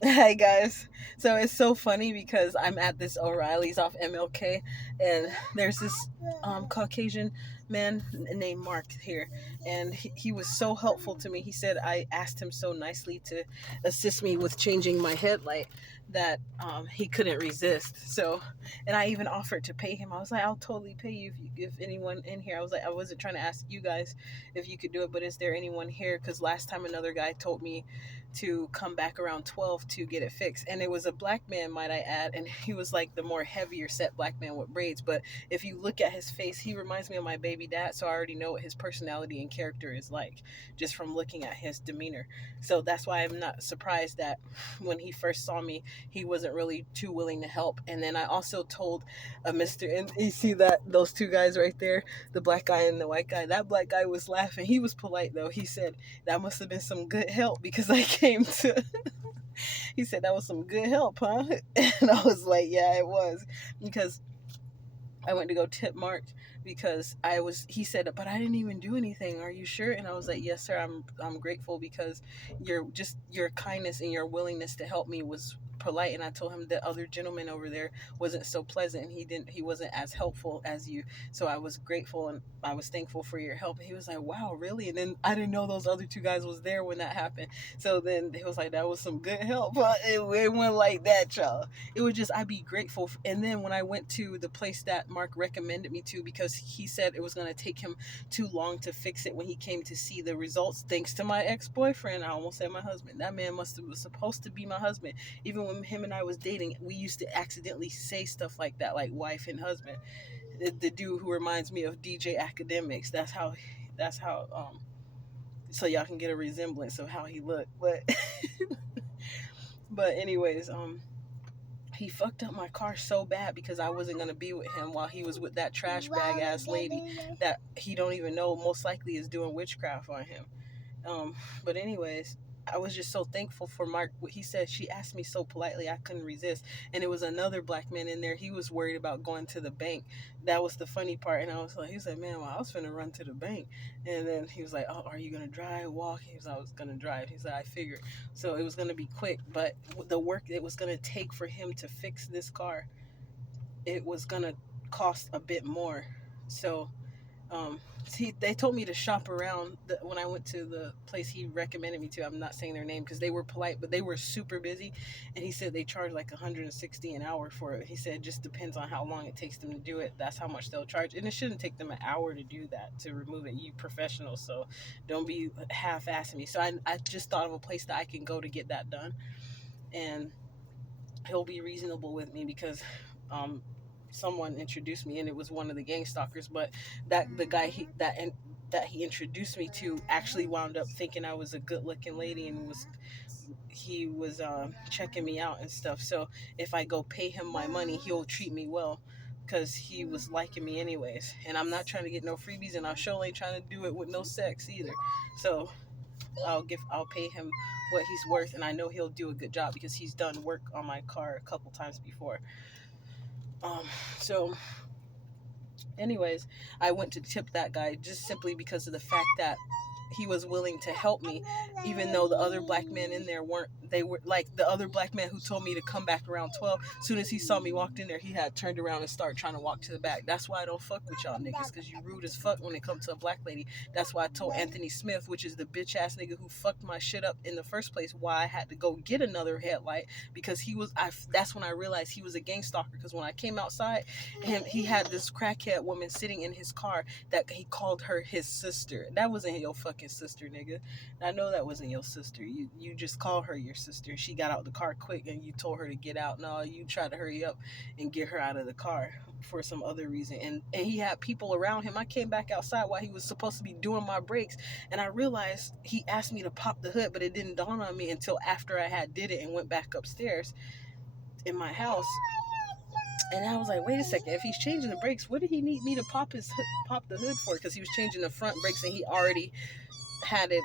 Hi guys. So it's so funny because I'm at this O'Reilly's off MLK, and there's this Caucasian man named Mark here, and he was so helpful to me. He said I asked him so nicely to assist me with changing my headlight that he couldn't resist. So, and I even offered to pay him. I was like, I'll totally pay you if anyone in here. I was like, I wasn't trying to ask you guys if you could do it, but is there anyone here? Because last time another guy told me to come back around 12 to get it fixed, and it was a black man, might I add, and he was like the more heavier set black man with braids. But if you look at his face, he reminds me of my baby dad, so I already know what his personality and character is like just from looking at his demeanor. So that's why I'm not surprised that when he first saw me, he wasn't really too willing to help. And then I also told a Mr. And you see that those two guys right there, the black guy and the white guy, that black guy was laughing. He was polite though. He said that must have been some good help because I came to. He said that was some good help, huh? And I was like, yeah, it was, because I went to go tip Mark because I was. He said, but I didn't even do anything. Are you sure? And I was like, yes, sir. I'm grateful because your kindness and your willingness to help me was polite. And I told him the other gentleman over there wasn't so pleasant, and he wasn't as helpful as you. So I was grateful and I was thankful for your help. And he was like, wow, really? And then I didn't know those other two guys was there when that happened. So then he was like, that was some good help. But it went like that, y'all. It was just, I'd be grateful. And then when I went to the place that Mark recommended me to, because he said it was going to take him too long to fix it when he came to see the results, thanks to my ex-boyfriend. I almost said my husband. That man must have was supposed to be my husband. Even when him and I was dating, we used to accidentally say stuff like that, like wife and husband. The dude who reminds me of DJ Academics. That's how so y'all can get a resemblance of how he looked. But anyways, he fucked up my car so bad because I wasn't gonna be with him while he was with that trash bag ass lady that he don't even know most likely is doing witchcraft on him. But anyways, I was just so thankful for Mark. What he said, she asked me so politely, I couldn't resist. And it was another black man in there. He was worried about going to the bank. That was the funny part. And I was like, he was like, man, well, I was finna run to the bank. And then he was like, oh, are you gonna drive, walk? He was like, I was gonna drive. He's like, I figured. So it was gonna be quick, but the work it was gonna take for him to fix this car, it was gonna cost a bit more. So they told me to shop around when I went to the place he recommended me to. I'm not saying their name because they were polite, but they were super busy. And he said they charge like 160 an hour for it. He said it just depends on how long it takes them to do it. That's how much they'll charge. And it shouldn't take them an hour to do that, to remove it. You professionals, so don't be half-assing me. So I just thought of a place that I can go to get that done. And he'll be reasonable with me because um, someone introduced me, and it was one of the gang stalkers. But that the guy that he introduced me to actually wound up thinking I was a good looking lady, and he was checking me out and stuff. So if I go pay him my money, he'll treat me well because he was liking me anyways. And I'm not trying to get no freebies, and I sure ain't trying to do it with no sex either. So I'll pay him what he's worth, and I know he'll do a good job because he's done work on my car a couple times before. Um, so anyways, I went to tip that guy just simply because of the fact that he was willing to help me, even though the other black men in there weren't. They were like the other black man who told me to come back around 12. As soon as he saw me walked in there, he had turned around and started trying to walk to the back. That's why I don't fuck with y'all niggas, because you rude as fuck when it comes to a black lady. That's why I told Anthony Smith, which is the bitch ass nigga who fucked my shit up in the first place, why I had to go get another headlight, because that's when I realized he was a gang stalker. Because when I came outside, he had this crackhead woman sitting in his car that he called her his sister. That wasn't your fucking sister, nigga. I know that wasn't your sister. You just call her your sister. She got out the car quick and you told her to get out. No, you tried to hurry up and get her out of the car for some other reason. And he had people around him. I came back outside while he was supposed to be doing my brakes, and I realized he asked me to pop the hood, but it didn't dawn on me until after I had did it and went back upstairs in my house. And I was like, wait a second, if he's changing the brakes, what did he need me to pop the hood for? Because he was changing the front brakes and he already had it.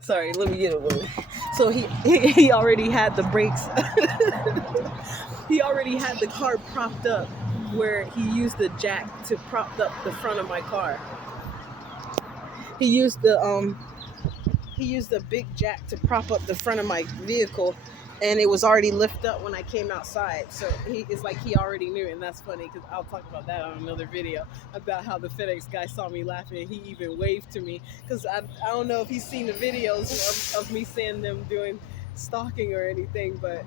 Sorry, let me get a word. So he already had the brakes. He already had the car propped up where he used the jack to prop up the front of my car. He used the big jack to prop up the front of my vehicle, and it was already lifted up when I came outside. So it's like he already knew, and that's funny because I'll talk about that on another video about how the FedEx guy saw me laughing. And he even waved to me because I don't know if he's seen the videos of me seeing them doing stalking or anything, but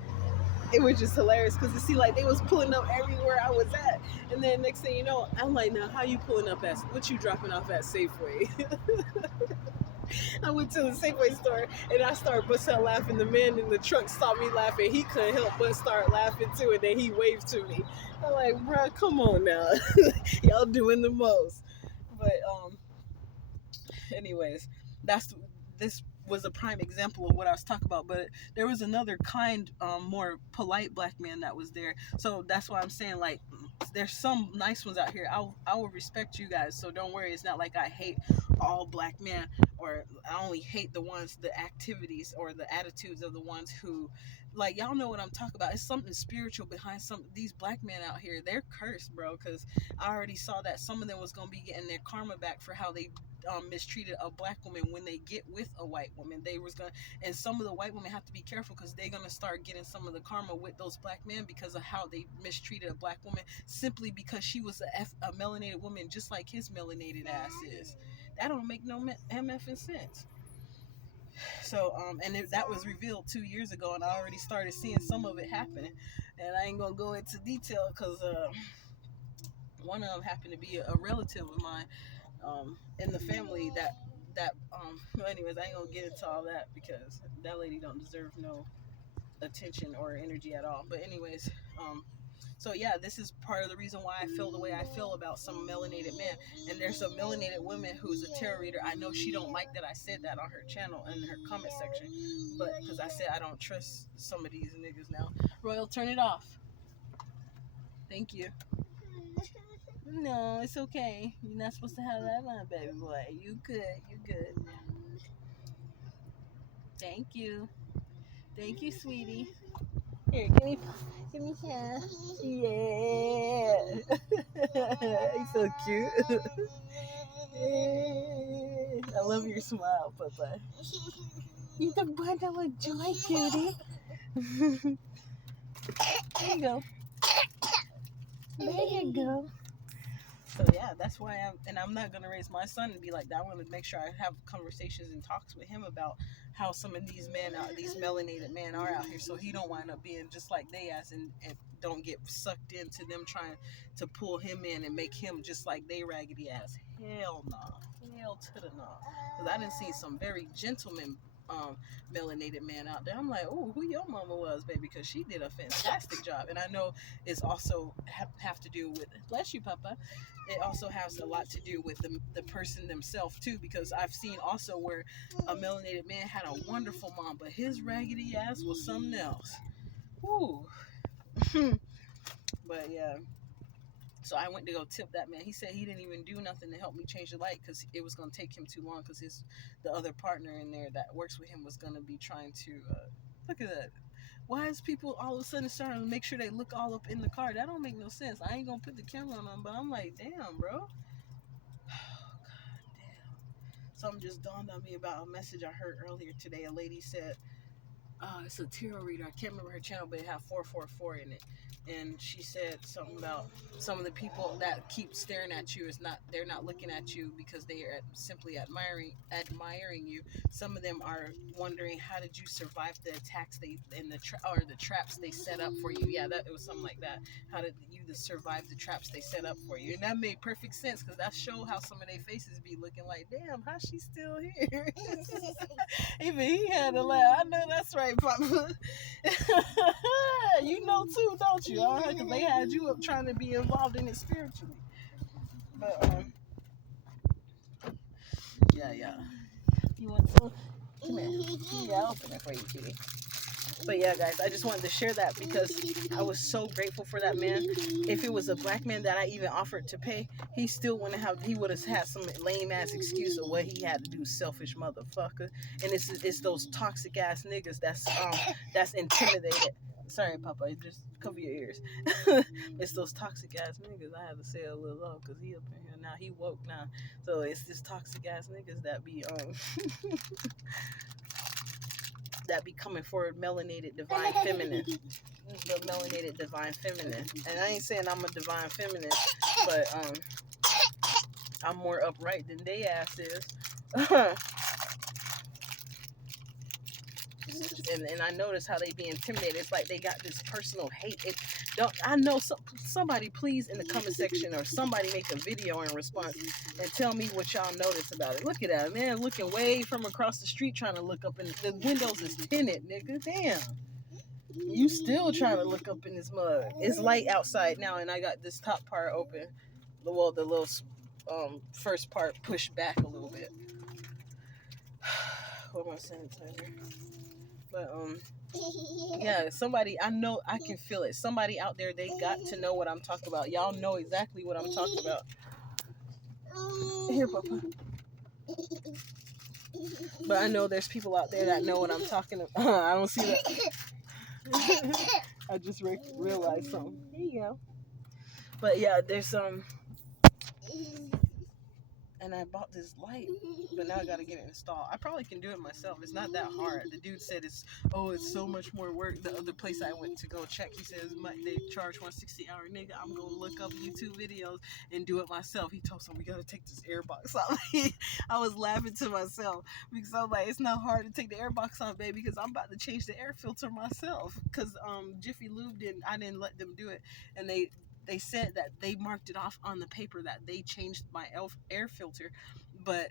it was just hilarious because it seemed like they was pulling up everywhere I was at. And then next thing you know, I'm like, now how you pulling up at, what you dropping off at Safeway? I went to the Safeway store and I started busting out laughing. The man in the truck saw me laughing. He couldn't help but start laughing too. And then he waved to me. I'm like, bruh, come on now. Y'all doing the most. But anyways, this was a prime example of what I was talking about. But there was another kind, more polite black man that was there. So that's why I'm saying, like, there's some nice ones out here. I will respect you guys. So don't worry. It's not like I hate all black men, or I only hate the ones, the activities or the attitudes of the ones who, like, y'all know what I'm talking about. It's something spiritual behind some these black men out here. They're cursed, bro. Because I already saw that some of them was gonna be getting their karma back for how they mistreated a black woman when they get with a white woman. They was gonna, and some of the white women have to be careful because they're gonna start getting some of the karma with those black men because of how they mistreated a black woman simply because she was a melanated woman just like his melanated ass is. That don't make no MFing sense. So and that was revealed 2 years ago, and I already started seeing some of it happening, and I ain't gonna go into detail because one of them happened to be a relative of mine in the family that well, anyways, I ain't gonna get into all that because that lady don't deserve no attention or energy at all. But anyways, so yeah, this is part of the reason why I feel the way I feel about some melanated men. And there's a melanated woman who's a tarot reader. I know she don't like that I said that on her channel in her comment section, but because I said I don't trust some of these niggas now. Royal, turn it off. Thank you. No, it's okay. You're not supposed to have that on, baby boy. You good. You good. Thank you. Thank you, sweetie. Here, give me here. Yeah. He's so cute. I love your smile, Papa. You're the bundle of joy, cutie. There you go. There you go. So yeah, that's why I'm not gonna raise my son and be like that. I want to make sure I have conversations and talks with him about how some of these men, these melanated men, are out here, so he don't wind up being just like they ass and don't get sucked into them trying to pull him in and make him just like they raggedy ass. Hell no, hell to the no. Because I done seen some very gentlemen. Melanated man out there. I'm like, oh, who your mama was, baby, because she did a fantastic job. And I know it's also have to do with, bless you, Papa, it also has a lot to do with the person themselves too, because I've seen also where a melanated man had a wonderful mom, but his raggedy ass was something else. Ooh. But yeah, so I went to go tip that man. He said he didn't even do nothing to help me change the light because it was going to take him too long because the other partner in there that works with him was going to be trying to look at that. Why is people all of a sudden starting to make sure they look all up in the car? That don't make no sense. I ain't gonna put the camera on them, but I'm like, damn, bro. Oh, God damn. Something just dawned on me about a message I heard earlier today. A lady said, it's a tarot reader. I can't remember her channel, but it had 444 in it. And she said something about some of the people that keep staring at you they're not looking at you because they are simply admiring you. Some of them are wondering how did you survive the attacks or the traps they set up for you. Yeah, it was something like that. How did you survive the traps they set up for you? And that made perfect sense because that showed how some of their faces be looking like, damn, how's she still here? Even he had a laugh. I know that's right, Papa. You know too, don't you? All right, because they had you up trying to be involved in it spiritually. But yeah. You want some? Come here. Yeah, I'll open it for you, cutie. But yeah, guys, I just wanted to share that because I was so grateful for that man. If it was a black man that I even offered to pay, he still wouldn't have. He would have had some lame ass excuse of what he had to do. Selfish motherfucker. And it's those toxic ass niggas that's intimidated. Sorry, Papa, just cover your ears. It's those toxic ass niggas. I have to say it a little low because he up in here now. He woke now, so it's this toxic ass niggas that be that be coming for melanated divine feminine. The melanated divine feminine. And I ain't saying I'm a divine feminine, but I'm more upright than they ass is. and I notice how they be intimidated. It's like they got this personal hate. It don't I know somebody please in the comment section or somebody make a video in response and tell me what y'all notice about it. Look at that man looking way from across the street trying to look up in the windows is tinted, nigga. Damn. You still trying to look up in this mug. It's light outside now and I got this top part open. Well, the little first part pushed back a little bit. What am I saying, Tiger? But yeah, somebody I know I can feel it. Somebody out there, they got to know what I'm talking about. Y'all know exactly what I'm talking about. Here, Papa. But I know there's people out there that know what I'm talking about. I don't see that. I just realized something. Here you go. But yeah, there's and I bought this light, but now I gotta get it installed. I probably can do it myself. It's not that hard. The dude said it's so much more work. The other place I went to go check, he says they charge $160 hour. Nigga, I'm gonna look up YouTube videos and do it myself. He told me we gotta take this air box off. I was laughing to myself because I was like, it's not hard to take the air box off, baby, because I'm about to change the air filter myself. Cause Jiffy Lube I didn't let them do it, and they said that they marked it off on the paper that they changed my air filter, but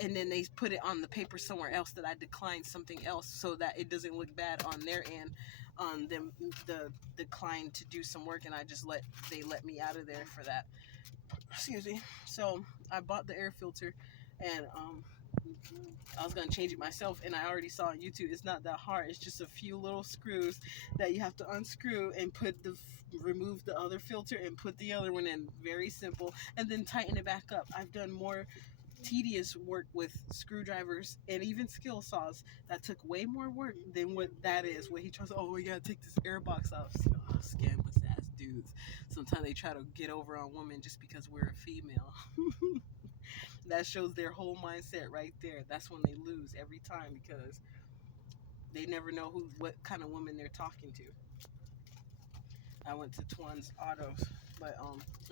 and then they put it on the paper somewhere else that I declined something else so that it doesn't look bad on their end, on them the decline to do some work, and they let me out of there for that. Excuse me. So I bought the air filter, and I was gonna change it myself, and I already saw on YouTube. It's not that hard. It's just a few little screws that you have to unscrew and remove the other filter and put the other one in. Very simple, and then tighten it back up. I've done more tedious work with screwdrivers and even skill saws that took way more work than what that is. When he tries, we gotta take this air box off. Scandalous ass dudes. Sometimes they try to get over on women just because we're a female. That shows their whole mindset right there. That's when they lose every time because they never know what kind of woman they're talking to. I went to Twan's Autos, but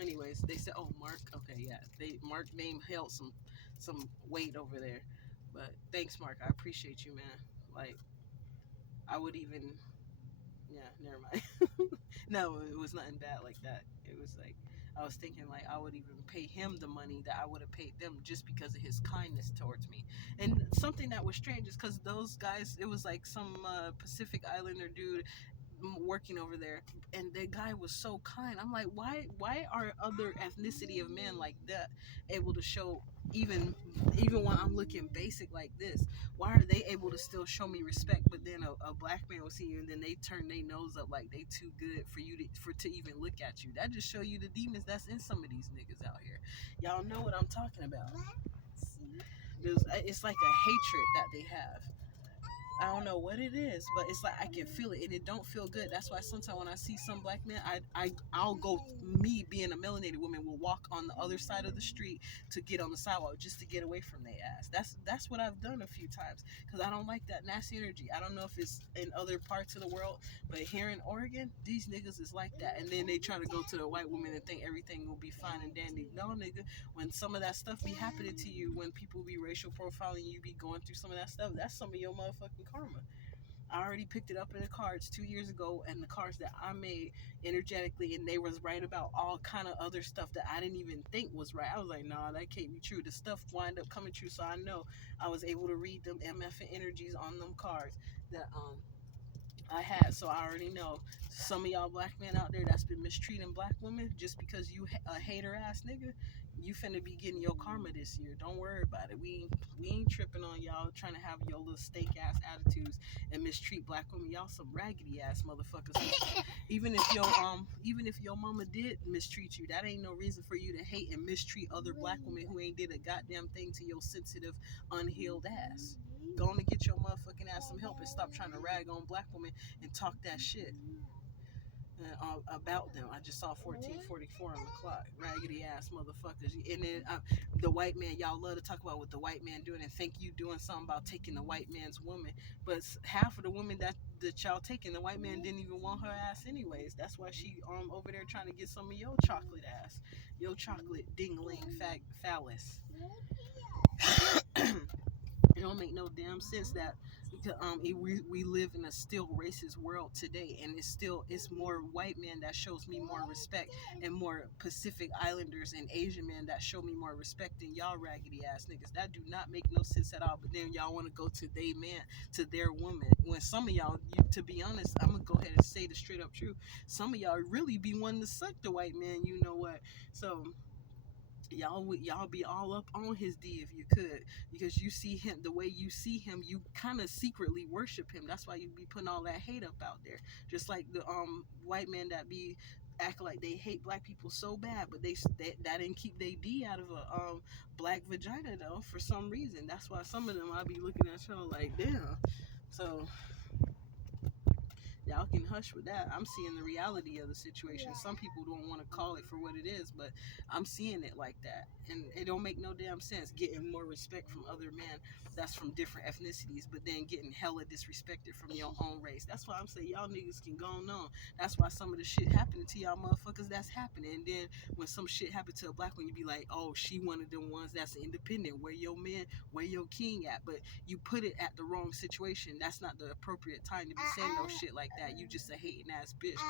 anyways, they said, Mark, okay, yeah, Mark name held some weight over there, but thanks, Mark, I appreciate you, man. Like, I would even, yeah, never mind. No, it was nothing bad like that. It was like, I was thinking like I would even pay him the money that I would have paid them just because of his kindness towards me. And something that was strange is because those guys, it was like some Pacific Islander dude working over there, and the guy was so kind. I'm like, why are other ethnicity of men like that able to show, even when I'm looking basic like this, why are they able to still show me respect, but then a black man will see you and then they turn their nose up like they too good for you to even look at you? That just show you the demons that's in some of these niggas out here. Y'all know what I'm talking about. It's like a hatred that they have. I don't know what it is, but it's like I can feel it, and it don't feel good. That's why sometimes when I see some black men, I'll go. Me being a melanated woman will walk on the other side of the street to get on the sidewalk just to get away from their ass. That's what I've done a few times because I don't like that nasty energy. I don't know if it's in other parts of the world, but here in Oregon, these niggas is like that, and then they try to go to the white woman and think everything will be fine and dandy. No, nigga, when some of that stuff be happening to you, when people be racial profiling, you be going through some of that stuff. That's some of your motherfucking karma. I already picked it up in the cards 2 years ago, and the cards that I made energetically, and they was right about all kind of other stuff that I didn't even think was right. I was like, nah, that can't be true. The stuff wind up coming true, so I know I was able to read them MF and energies on them cards that I had. So I already know some of y'all black men out there that's been mistreating black women just because you a hater ass nigga, you finna be getting your karma this year. Don't worry about it. We ain't tripping on y'all trying to have your little steak ass attitudes and mistreat black women. Y'all some raggedy ass motherfuckers. Even if your mama did mistreat you, that ain't no reason for you to hate and mistreat other black women who ain't did a goddamn thing to your sensitive, unhealed ass. Go on and get your motherfucking ass some help and stop trying to rag on black women and talk that shit. about them. I just saw 1444 on the clock. Raggedy ass motherfuckers. And then the white man, y'all love to talk about what the white man doing and think you doing something about taking the white man's woman. But half of the women that y'all taking, the white man didn't even want her ass anyways. That's why she over there trying to get some of your chocolate ass. Your chocolate dingling phallus. It don't make no damn sense that because we live in a still racist world today, and it's more white men that shows me more respect, and more Pacific Islanders and Asian men that show me more respect than y'all raggedy ass niggas. That do not make no sense at all. But then y'all want to go to they man, to their woman, when some of y'all, to be honest, I'm gonna go ahead and say the straight up truth. Some of y'all really be wanting to suck the white man. You know what? So y'all be all up on his D if you could, because you see him the way you see him, you kind of secretly worship him. That's why you be putting all that hate up out there, just like the white men that be act like they hate black people so bad, but they that didn't keep they D out of a black vagina though for some reason. That's why some of them I be looking at y'all like, damn. So y'all can hush with that. I'm seeing the reality of the situation. Some people don't want to call it for what it is, but I'm seeing it like that. And it don't make no damn sense getting more respect from other men that's from different ethnicities, but then getting hella disrespected from your own race. That's why I'm saying y'all niggas can go on. That's why some of the shit happening to y'all motherfuckers that's happening. And then when some shit happen to a black one, you be like, oh, she one of them ones that's independent. Where your man, where your king at? But you put it at the wrong situation. That's not the appropriate time to be saying no shit like that. You just a hating ass bitch,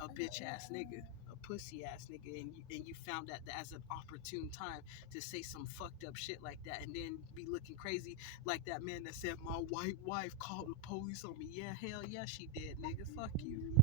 a bitch ass nigga, a pussy ass nigga, and you found that as an opportune time to say some fucked up shit like that, and then be looking crazy like that man that said my white wife called the police on me. Yeah, hell yeah, she did, nigga. Fuck you.